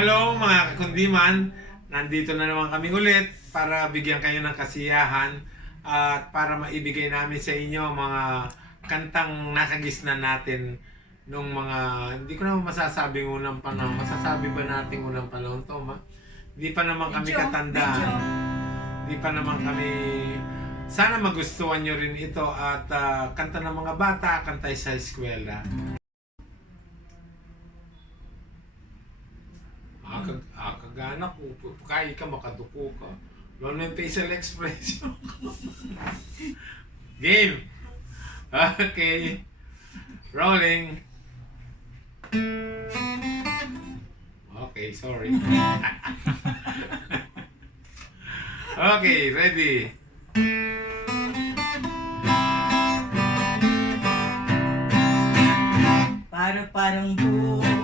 Hello mga Kundiman, nandito na naman kami ulit para bigyan kayo ng kasiyahan at para maibigay namin sa inyo mga kantang nakagisnan natin nung mga, hindi ko naman masasabing unang panahon. Masasabi ba natin unang panahon to, ma? Hindi pa naman kami katandaan. Hindi pa naman kami, sana magustuhan nyo rin ito at kanta ng mga bata, kantay sa eskwela. Kagana ko, kaya ka makaduko ka. Lalo yung facial expression. Game! Okay. Rolling. Okay, sorry. Okay, ready. Paru parung bukid,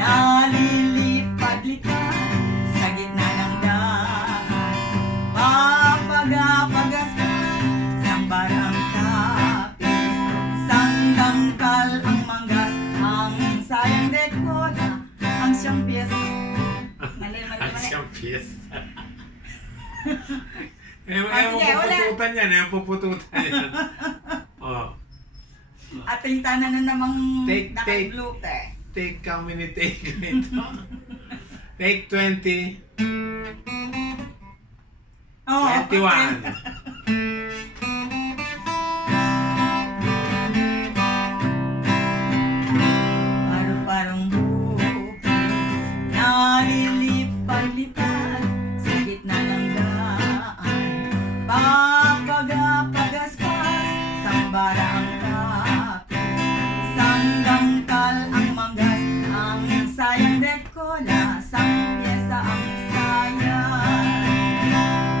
nalilipad-lipad sa gitna ng daan. Papagapagaspas, sambarang kapis, sandangkal ang manggas, ang sayang dekoda, ang siyang piyesta. Ang siyang piyesta. Sige, pupututan yan, pupututan yan. Oh. Ating tanan na namang Take. naka-blute. Take how many take ito? Take 20. Oh, 21. Paru parung bukid, nalilipad-lipad sa gitna ng daan. Papagapagaspas, sambara ang kapis, sandangkal ang manggas, ang sayang dekola, sang pyesa ang sayang.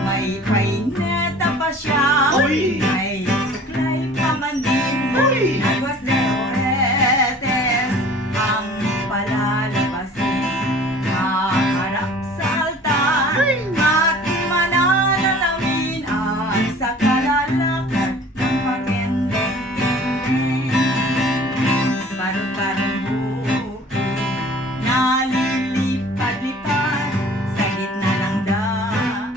May paineta pa siya, Uy! may suklay pa man din, Uy! agwas de oretes, ang palalabasin, haharap sa altar, at mananalamin at sa kalalakad ng pakendeng-kendeng. Paru-parung bukid, nalilipad-lipad sa gitna ng daan.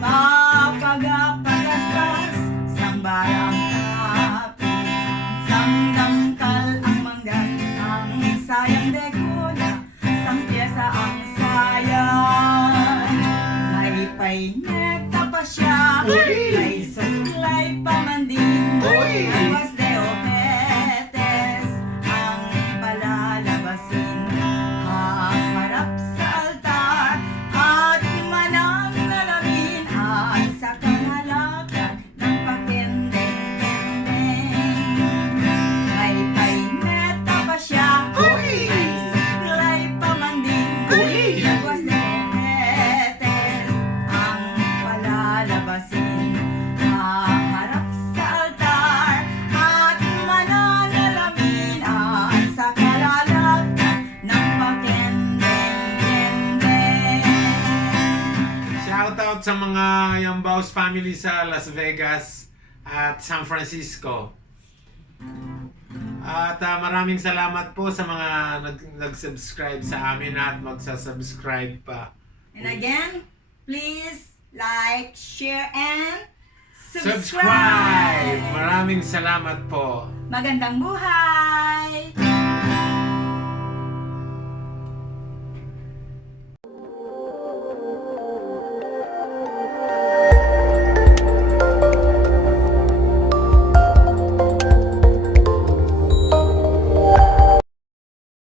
Papagapagaspas, sambarang kapis, sandangkal ang manggas, ang sayang dekola, sang pyesa ang sayang. May paineta pa siya, Uy! may suklay pa man din, Uy! agwas de opetes, ang palalabasin, haharap sa altar, at mananalamin at sa kalalakad ng pakendeng-kendeng. May paineta pa siya, Uy! may suklay pa man din, Uy! agwas de opetes, ang palalabasin, haharap sa altar, at mananalamin at sa kalalakad ng pakendeng-kendeng. Shoutout sa mga Yambaos family sa Las Vegas at San Francisco. At maraming salamat po sa mga nag-subscribe sa amin at magsasubscribe pa. And again, please like, share, and Subscribe! Maraming salamat po. Magandang buhay!